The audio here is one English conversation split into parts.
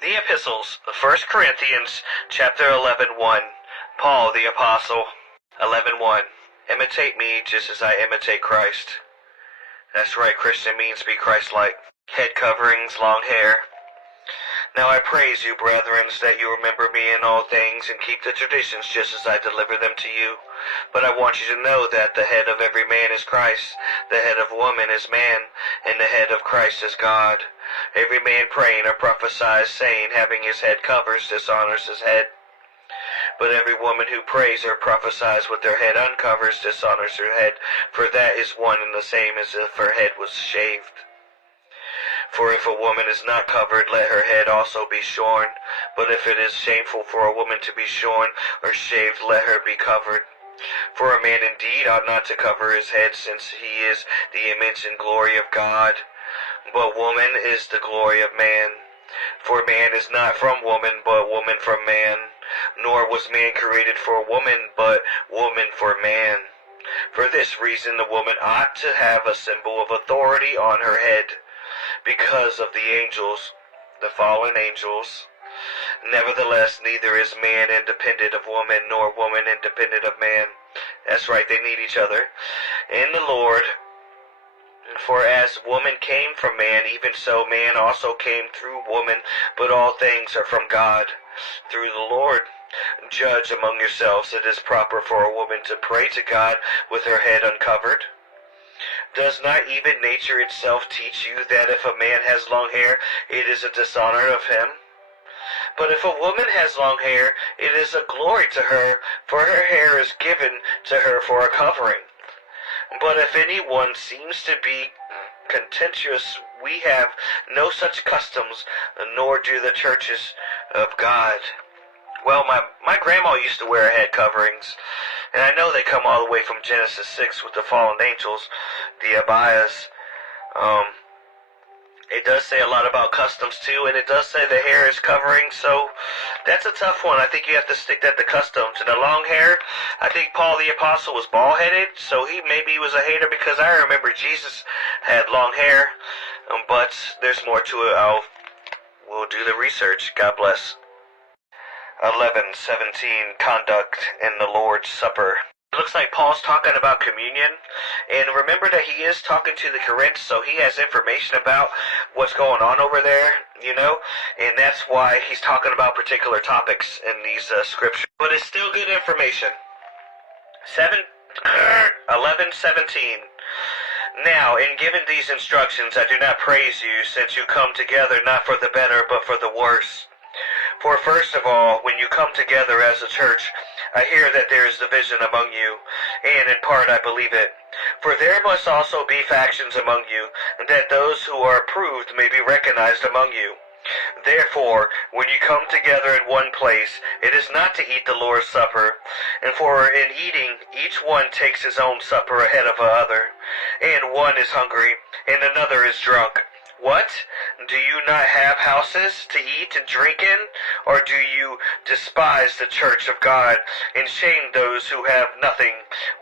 The Epistles, 1 Corinthians chapter 11:1. Paul the Apostle, 11:1. Imitate me just as I imitate Christ. That's right, Christian means be Christ-like. Head coverings, long hair. Now I praise you, brethren, that you remember me in all things and keep the traditions just as I deliver them to you. But I want you to know that the head of every man is Christ, the head of woman is man, and the head of Christ is God. Every man praying or prophesies, saying, having his head covers, dishonors his head. But every woman who prays or prophesies with her head uncovers dishonors her head, for that is one and the same as if her head was shaved. For if a woman is not covered, let her head also be shorn. But if it is shameful for a woman to be shorn or shaved, let her be covered. For a man indeed ought not to cover his head, since he is the image and glory of God. But woman is the glory of man. For man is not from woman, but woman from man. Nor was man created for woman, but woman for man. For this reason the woman ought to have a symbol of authority on her head, because of the angels, the fallen angels. Nevertheless, neither is man independent of woman, nor woman independent of man. That's right, they need each other. In the Lord, for as woman came from man, even so man also came through woman, but all things are from God, through the Lord. Judge among yourselves, it is proper for a woman to pray to God with her head uncovered. Does not even nature itself teach you that if a man has long hair, it is a dishonor of him? But if a woman has long hair, it is a glory to her, for her hair is given to her for a covering. But if anyone seems to be contentious, we have no such customs, nor do the churches of God. Well, my grandma used to wear head coverings, and I know they come all the way from Genesis 6 with the fallen angels, the abayas. It does say a lot about customs too, and it does say the hair is covering, so that's a tough one. I think you have to stick that to customs. And the long hair, I think Paul the Apostle was bald-headed, so maybe he was a hater, because I remember Jesus had long hair, but there's more to it. We'll do the research. God bless. 11:17, conduct in the Lord's Supper. It looks like Paul's talking about communion, and remember that he is talking to the Corinthians, so he has information about what's going on over there, and that's why he's talking about particular topics in these scriptures. But it's still good information. 11:17. Now, in giving these instructions, I do not praise you, since you come together not for the better, but for the worse. For first of all, when you come together as a church, I hear that there is division among you, and in part I believe it. For there must also be factions among you, that those who are approved may be recognized among you. Therefore, when you come together in one place, it is not to eat the Lord's Supper. And for in eating, each one takes his own supper ahead of the other. And one is hungry, and another is drunk. What? Do you not have houses to eat and drink in? Or do you despise the church of God and shame those who have nothing?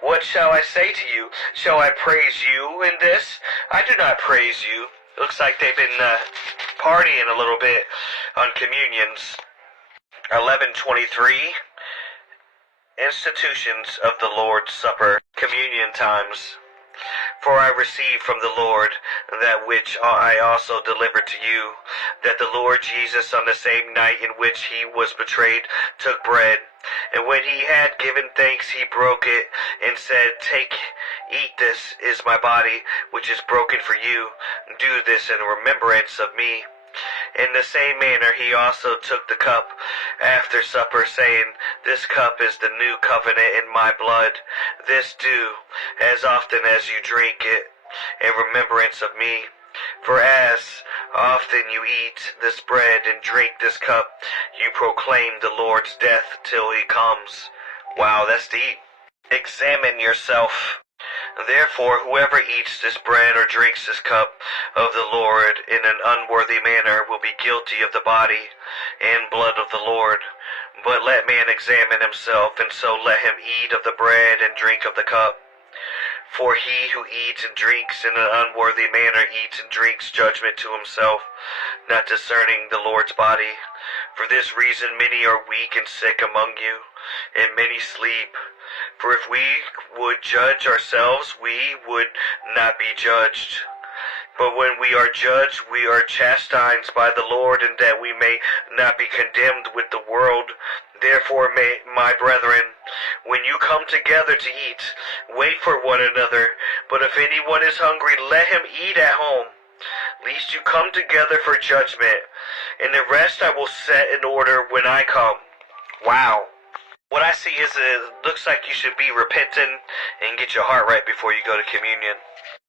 What shall I say to you? Shall I praise you in this? I do not praise you. Looks like they've been partying a little bit on communions. 11:23, institutions of the Lord's Supper, communion times. For I received from the Lord that which I also delivered to you, that the Lord Jesus, on the same night in which he was betrayed, took bread. And when he had given thanks, he broke it and said, Take, eat, this is my body, which is broken for you. Do this in remembrance of me. In the same manner he also took the cup after supper, saying, This cup is the new covenant in my blood. This do, as often as you drink it, in remembrance of me. For as often you eat this bread and drink this cup, you proclaim the Lord's death till he comes. Wow, that's deep. Examine yourself. Therefore, whoever eats this bread or drinks this cup of the Lord in an unworthy manner will be guilty of the body and blood of the Lord. But let man examine himself, and so let him eat of the bread and drink of the cup. For he who eats and drinks in an unworthy manner eats and drinks judgment to himself, not discerning the Lord's body. For this reason many are weak and sick among you, and many sleep. For if we would judge ourselves, we would not be judged. But when we are judged, we are chastised by the Lord, and that we may not be condemned with the world. Therefore, my brethren, when you come together to eat, wait for one another. But if anyone is hungry, let him eat at home, lest you come together for judgment. And the rest I will set in order when I come. Wow. What I see is it looks like you should be repentant and get your heart right before you go to communion.